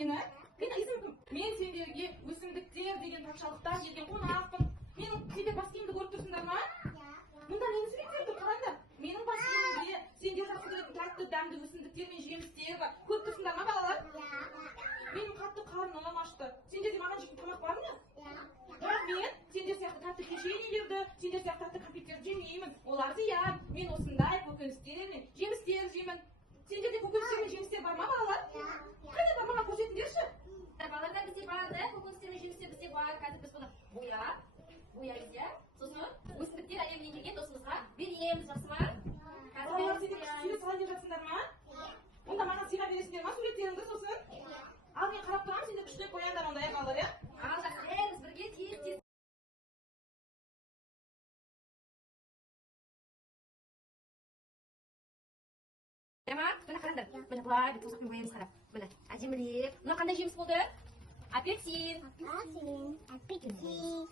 meni? Мен есім кім? Мен сендерге өсімдіктер деген тақшалықтан жерген қонақпын. Менің сендер бас киімді көріп тұрсыңдар ма? Мұнда менің суреттер тұр, қараңдар. Менің бас киімімде сендер жақсы көретін тәтті дәмді өсімдіктер мен жемістер бар. Көріп тұрсыңдар ма, балалар? Менің қатты қарным ашты. Сендерде маған жейтін тамақ бар ма? Бірақ мен сендер сияқты тәтті печеньелерді, сендер сияқты тәтті конфеттерді жемеймін. Олар зиян. Мен осындай көкөністер мен жемістер жеймін. Сендерде көкөністер мен жемістер бар ма, балалар? Қане бар, маған көрсетіңдерші. Балалар бізде бар да, көкөністер мен жемістер бізде бар. Қазір біз бұны бояймыз, иә. Сосын өсімдіктер әлемінен келген досымызға береміз, жақсы ма? Балалар, сендер сурет салайын деп жатсыңдар ма? Онда маған сыйға бересіңдер ма суреттеріңді сосын? Ал мен қарап тұрамын, сендер күштеп қояндар онда, балалар, иә? Ал жақсы, бәріміз бірге тез-тез. Міне қараңдар, міне былай бүйтіп тосақпен боямыз, қарап. Міне әдемілеп. Мына қандай жеміс болды? Апельсин. Апельсин.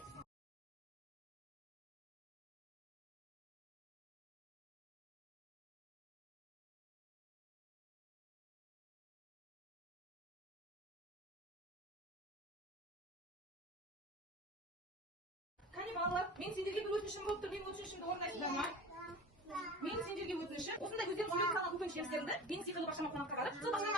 Қане балалар, мен сендерге бір өтінішім болып тұр, менің өтінішімді орындайсыздар ма? Мен сендерге өтінішім, осындай өздерің ойлап қалған көкөніс жемістеріңді мен сыйғызып ашамын қонаққа барып, сол басынан